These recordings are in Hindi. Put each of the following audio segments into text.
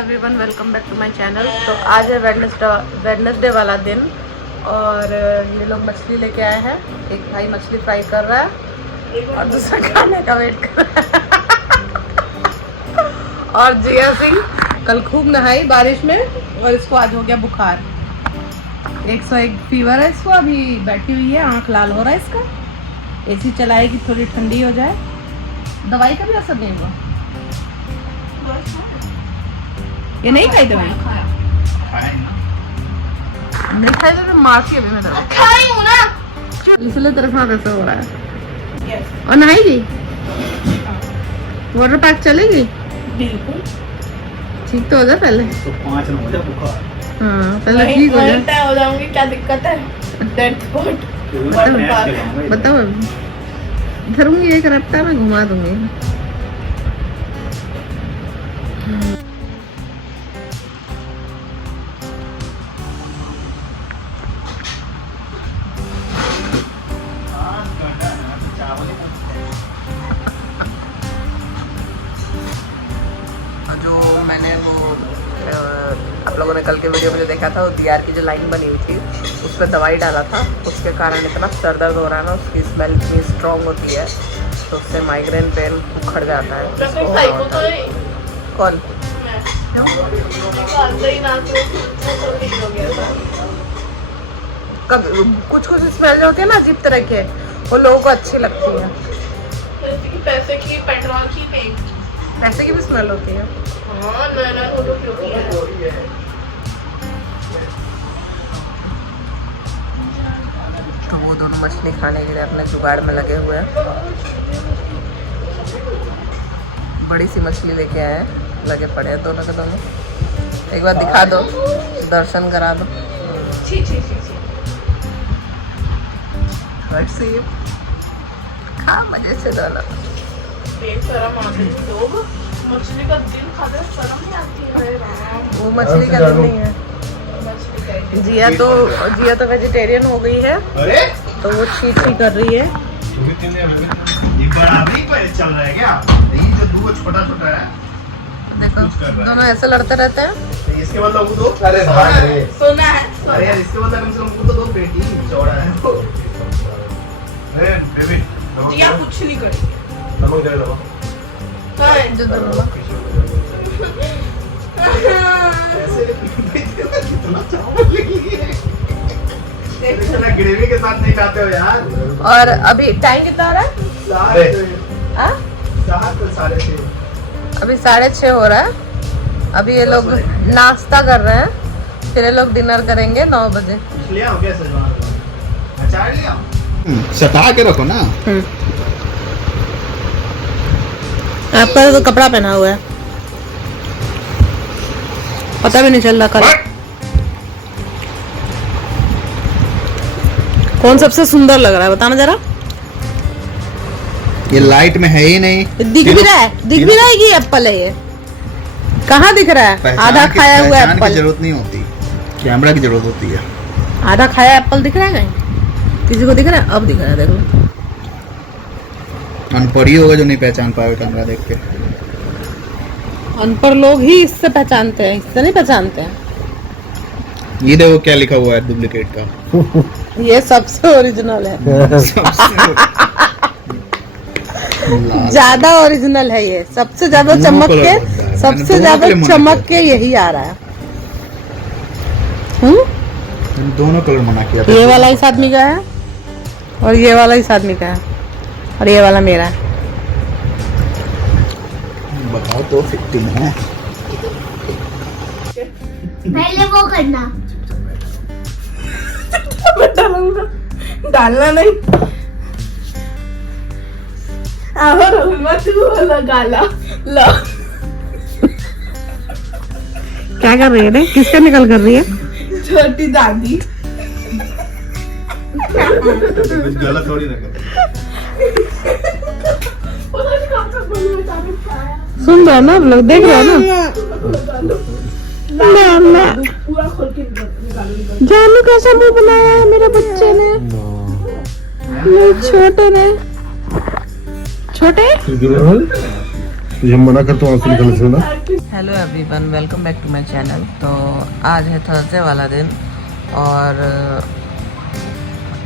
Everyone, welcome back to my channel. तो आज है वेडनेसडे वाला दिन और ये लोग मछली लेके आए हैं। एक भाई मछली फ्राई कर रहा है और दूसरा खाने का वेट कर रहा है। और जिया सिंह कल खूब नहाई बारिश में और इसको आज हो गया बुखार। 101 फीवर है इसको, अभी बैठी हुई है, आंख लाल हो रहा है इसका। एसी चलाएगी थोड़ी ठंडी हो जाए। दवाई का भी असर नहीं हुआ। ये नहीं खाई दवाई? नहीं खाई तो मारती अभी मैं दवाई खाई हूं ना, इसलिए तेरे साथ ऐसा हो रहा है। और नहाएगी? वाटर पार्क चलेगी? बिल्कुल ठीक तो हो जाए पहले तो 5 ना हो जाए बुखार। हाँ पहले ठीक हो जाए हो जाऊंगी। क्या दिक्कत है? डेड स्पॉट बताओ। धरूंगी एक रट्टा में घुमा दूंगी। जो मैंने वो आप लोगों ने कल के वीडियो में जो देखा था, वो दीवार की जो लाइन बनी हुई थी उस पर दवाई डाला था, उसके कारण इतना सर दर्द हो रहा है ना। उसकी स्मेल इतनी स्ट्रॉन्ग होती है तो उससे माइग्रेन पेन उखड़ जाता है। कौन? कब कुछ स्मेल जो होती है ना अजीब तरह के, वो लोगों को अच्छी लगती है। पैसे की पेट्रोल की पैसे की भी स्मेल होती है। तो वो दोनों मछली खाने के लिए अपने जुगाड़ में लगे हुए हैं। बड़ी सी मछली लेके आए हैं, लगे पड़े हैं दोनों के दोनों। एक बार दिखा दो, दर्शन करा दो। खा मजे से दोनों। मछली का दिल खाते शर्म नहीं आती है। वो मछली का दिल नहीं है। जिया तो वेजिटेरियन हो गई है, तो वो छी कर रही है। चल रहा है क्या? ये जो दो छोटा छोटा है, देखो दोनों ऐसे लड़ते रहते हैं। इसके मतलब वो दो अरे सोना है। अरे यार इसके मतलब कम से कम तो दो पेटी चौड़ा है। अरे बेबी जिया कुछ नहीं करेगी। नमक दे दो। जो दोनों ग्रेवी के साथ नहीं खाते हो यार। और अभी टाइम कितना हो रहा है? अभी 6:30 हो रहा है। अभी ये लोग नाश्ता कर रहे हैं, फिर ये लोग डिनर करेंगे 9 बजे। सटा के रखो ना। आपका तो कपड़ा पहना हुआ है, पता भी नहीं चल रहा कल कौन सबसे सुंदर लग रहा है, बताना जरा। ये लाइट में है ही नहीं। दिख भी रहा है कि एप्पल है। ये कहाँ दिख रहा है? आधा खाया हुआ एप्पल की जरूरत नहीं होती, कैमरा की जरूरत होती है। आधा खाया एप्पल दिख रहा है कहीं? किसी को दिख रहा है? अब दिख रहा है, देखो। अनपढ़ ही होगा जो नहीं पहचान पाए कैमरा देख के। अनपढ़ लोग ही इससे पहचानते हैं, इससे नहीं पहचानते हैं। ये देखो क्या लिखा हुआ है डुप्लीकेट का। ये सबसे ओरिजिनल है। ज्यादा ओरिजिनल है ये, सबसे ज्यादा चमक के यही आ रहा है। दोनों कलर मना किया था। ये वाला इस आदमी का है और ये वाला इस आदमी का है और ये वाला मेरा है। बताओ तो फिफ्टी में है। पहले वो करना। डालना नहीं। गाला लो। क्या कर रही है रे? किसका निकल कर रही है? छोटी दादी। गलत थोड़ी ना कर। सुन रहा ना आप लोग, देख रहे ना? जानू कैसा मुंह बनाया है मेरे बच्चे ने, मेरे छोटे ने। छोटे तुझे मना करता हूँ आंसू निकलने से ना। Hello everyone, welcome back to my channel. तो आज है थर्सडे वाला दिन और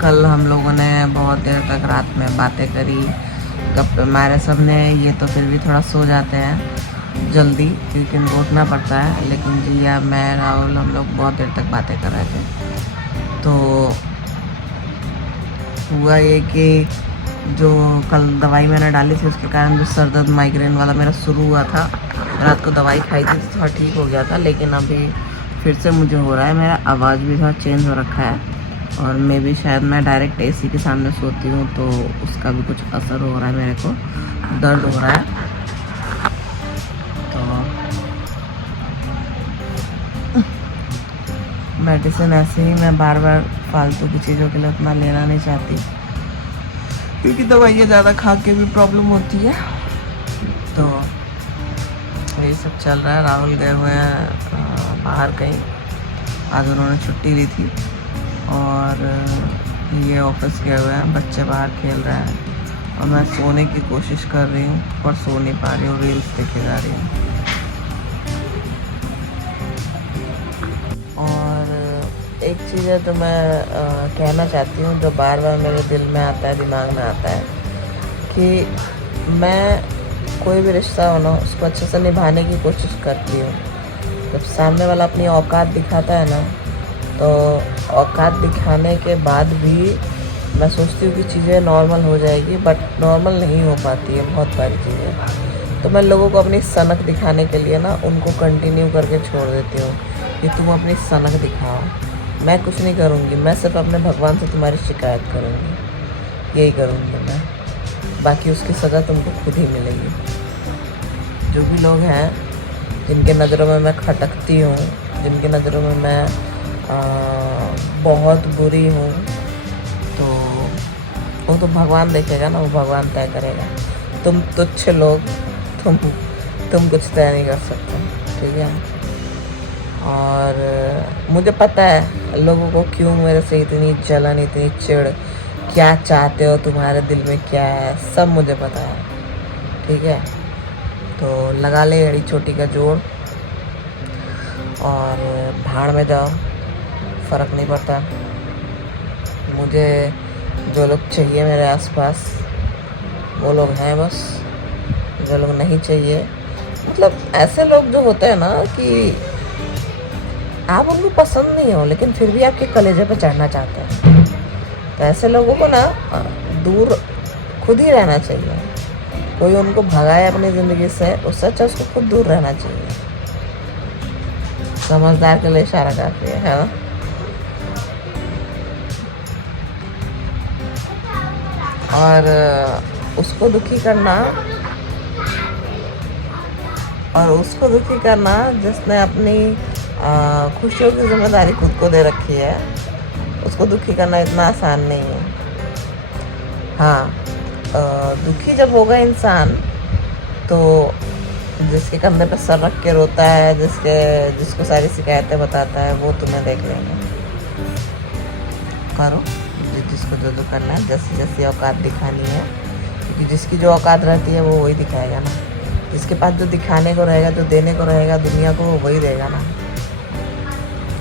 कल हम लोगों ने बहुत देर तक रात में बातें करी, गप्पे मारे सबने। ये तो फिर भी थोड़ा सो जाते हैं जल्दी क्योंकि उनको उठना पड़ता है, लेकिन जिया, मैं, राहुल, हम लोग बहुत देर तक बातें कर रहे थे। तो हुआ ये कि जो कल दवाई मैंने डाली थी उसके कारण जो सर दर्द माइग्रेन वाला मेरा शुरू हुआ था, रात को दवाई खाई थी तो थोड़ा ठीक हो गया था, लेकिन अभी फिर से मुझे हो रहा है। मेरा आवाज़ भी थोड़ा चेंज हो रखा है और मैं भी शायद मैं डायरेक्ट एसी के सामने सोती हूँ तो उसका भी कुछ असर हो रहा है, मेरे को दर्द हो रहा है। तो मेडिसिन ऐसे ही मैं बार बार फालतू की चीज़ों के लिए उतना लेना नहीं चाहती क्योंकि दवाइयाँ ज़्यादा खा के भी प्रॉब्लम होती है। तो यही सब चल रहा है। राहुल गए हुए हैं बाहर कहीं, आज उन्होंने छुट्टी ली थी, और ये ऑफिस गए हुए हैं। बच्चे बाहर खेल रहे हैं और मैं सोने की कोशिश कर रही हूँ पर सो नहीं पा रही हूँ, रील्स देखे जा रही हूँ। और एक चीज़ है जो मैं कहना चाहती हूँ, जो बार बार मेरे दिल में आता है, दिमाग में आता है, कि मैं कोई भी रिश्ता हो ना उसको अच्छे से निभाने की कोशिश करती हूँ। जब सामने वाला अपनी औकात दिखाता है ना, तो औकात दिखाने के बाद भी मैं सोचती हूँ कि चीज़ें नॉर्मल हो जाएगी, बट नॉर्मल नहीं हो पाती है बहुत सारी चीज़ें। तो मैं लोगों को अपनी सनक दिखाने के लिए ना उनको कंटिन्यू करके छोड़ देती हूँ कि तुम अपनी सनक दिखाओ, मैं कुछ नहीं करूँगी, मैं सिर्फ अपने भगवान से तुम्हारी शिकायत करूँगी, यही करूँगी मैं, बाकी उसकी सज़ा तुमको खुद ही मिलेगी। जो भी लोग हैं जिनके नज़रों में मैं खटकती हूँ, जिनकी नज़रों में मैं बहुत बुरी हूँ, तो वो तो भगवान देखेगा ना, वो भगवान तय करेगा। तुम तुच्छ लोग, तुम कुछ तय नहीं कर सकते, ठीक है। और मुझे पता है लोगों को क्यों मेरे से इतनी जलन, इतनी चिढ़, क्या चाहते हो, तुम्हारे दिल में क्या है, सब मुझे पता है, ठीक है। तो लगा ले एड़ी छोटी का जोड़ और भाड़ में जाओ, फ़र्क नहीं पड़ता। मुझे जो लोग चाहिए मेरे आसपास वो लोग हैं बस, जो लोग नहीं चाहिए, मतलब ऐसे लोग जो होते हैं ना कि आप उनको पसंद नहीं हो लेकिन फिर भी आपके कलेजे पे चढ़ना चाहते हैं, तो ऐसे लोगों को ना दूर खुद ही रहना चाहिए। कोई उनको भगाए अपनी ज़िंदगी से, उससे अच्छा उसको खुद दूर रहना चाहिए। समझदार के लिए इशारा काफ़ी है ना। और उसको दुखी करना जिसने अपनी खुशियों की जिम्मेदारी खुद को दे रखी है, उसको दुखी करना इतना आसान नहीं है। हाँ, दुखी जब होगा इंसान तो जिसके कंधे पे सर रख के रोता है, जिसको सारी शिकायतें बताता है, वो तुम्हें देख लेगा। करो जिसको जो करना है, जैसी जैसी औकात दिखानी है, क्योंकि जिसकी जो औकात रहती है वो वही दिखाएगा ना। जिसके पास जो दिखाने को रहेगा, जो देने को रहेगा दुनिया को, वो वही देगा ना।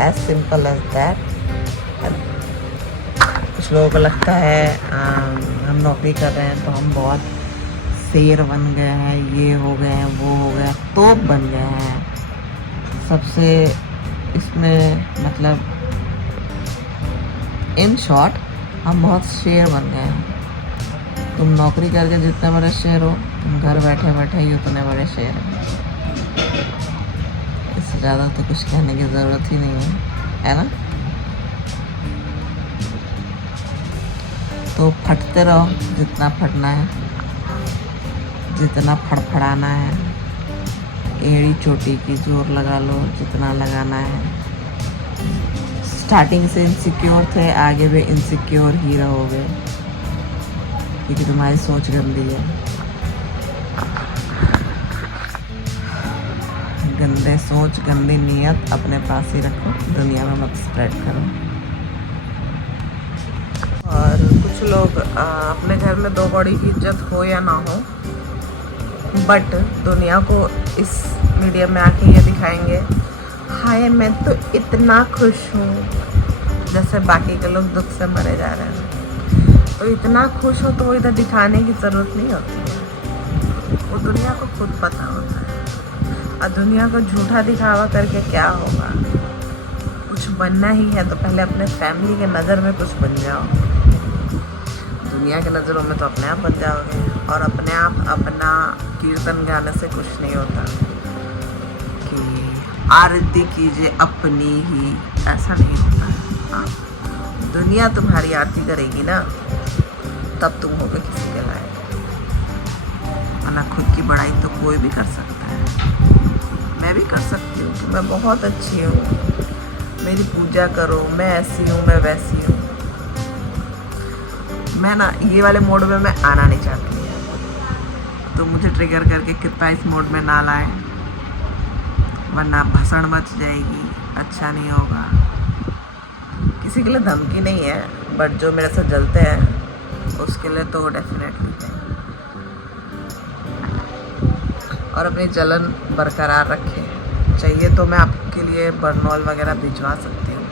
As simple as that. कुछ लोगों को लगता है हम नौकरी कर रहे हैं तो हम बहुत शेर बन गए हैं, ये हो गए हैं, वो हो गया, तोप बन गए हैं सबसे। इसमें मतलब इन शॉर्ट हम बहुत शेर बन गए हैं। तुम नौकरी करके जितने बड़े शेर हो, तुम घर बैठे बैठे ही उतने बड़े शेर हैं। इससे ज़्यादा तो कुछ कहने की ज़रूरत ही नहीं है ना। तो फटते रहो जितना फटना है, जितना फड़फड़ाना है, एड़ी चोटी की जोर लगा लो जितना लगाना है। स्टार्टिंग से इनसिक्योर थे, आगे भी इनसिक्योर ही रहोगे क्योंकि तुम्हारी सोच गंदी है। गंदे सोच, गंदी नीयत अपने पास ही रखो, दुनिया में मत स्प्रेड करो। और कुछ लोग अपने घर में दो बड़ी की इज्जत हो या ना हो, बट दुनिया को इस मीडिया में आके ये दिखाएंगे, हाय मैं तो इतना खुश हूँ, जैसे बाकी के लोग दुख से मरे जा रहे हैं। तो इतना खुश हो तो वो इधर दिखाने की ज़रूरत नहीं होती है, वो दुनिया को खुद पता होता है। और दुनिया को झूठा दिखावा करके क्या होगा? कुछ बनना ही है तो पहले अपने फैमिली के नज़र में कुछ बन जाओ, दुनिया के नज़रों में तो अपने आप बन जाओगे। और अपने आप अपना कीर्तन गाने से कुछ नहीं होता कि आरती कीजिए अपनी ही, ऐसा नहीं होता है। हाँ, दुनिया तुम्हारी आरती करेगी ना, तब तुम होगे किसी के लायक। वरना खुद की बड़ाई तो कोई भी कर सकता है, मैं भी कर सकती हूँ कि मैं बहुत अच्छी हूँ, मेरी पूजा करो, मैं ऐसी हूँ, मैं वैसी हूँ। मैं ना ये वाले मोड में मैं आना नहीं चाहती, तो मुझे ट्रिगर करके कृपया इस मोड में ना लाए, वरना भसड़ मच जाएगी, अच्छा नहीं होगा। किसी के लिए धमकी नहीं है, बट जो मेरे से जलते हैं उसके लिए तो डेफिनेटली है। और अपनी जलन बरकरार रखें। चाहिए तो मैं आपके लिए बर्नॉल वगैरह भिजवा सकती हूँ,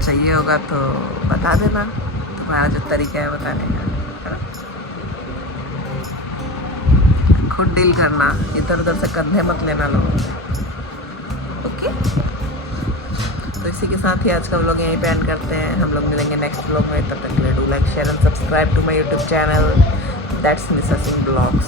चाहिए होगा तो बता देना, तुम्हारा जो तरीका है बताने का, है ना? खुद डील करना, इधर उधर से कंधे मत लेना लोगों से, ओके? तो इसी के साथ ही आज का व्लॉग यहीं पे एंड करते हैं। हम लोग मिलेंगे नेक्स्ट व्लॉग में, तब तक के लिए do like share and subscribe to my YouTube channel that's Nisha Singh blogs.